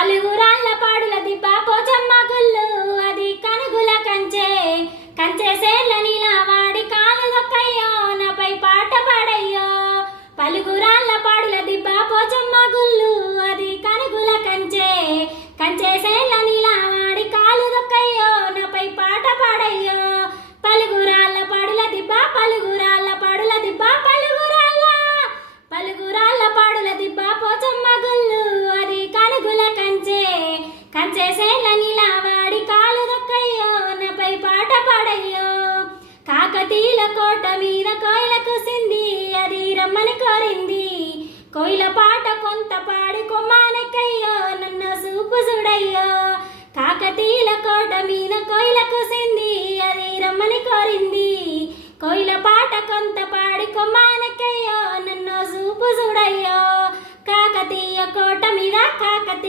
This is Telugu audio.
పలుగురాళ్ళ పాడుల దిబ్బ పోచమ్మ గుళ్ళు అది కనుగుల కంచే కంచే సేర్ల నీలవాడి కాలు దొక్కయ్యో నాపై పాట పాడయ్యో. పలుగురాళ్ళ పాడుల దిబ్బ పోచమ్మ గుళ్ళు అది కనుగుల కంచే కంచే సేర్ల నీలవాడి కాలు దొక్కయ్యో నాపై పాట పాడయ్యో. పలుగురాళ్ళ పాడుల దిబ్బ పలుగురాళ్ళ పాడుల దిబ్బ పలుగురాళ్ళ పాడుల దిబ్బ పోచమ్మ గుళ్ళు అది కనుగుల కంచే కంచే సేల నీలవాడి కాలు దొక్కయ్యో నాపై పాట పాడయ్యో. కాకతీయుల కోట మీద కోయిల కుసింది అది రమ్మని కోరింది కోయిల పాట కొంత పాడి కొమ్మానెక్కయ్యో నన్ను చూపు చూడయ్యో. కాకతీయుల కోట మీద కోయిల కుసింది అది రమ్మని కోరింది కోయిల పాట కొంత పాడి కొమ్మానెక్కయ్యో నన్ను చూపు చూడయ్యో. కాకతీయ కోట మీద కాకతీయ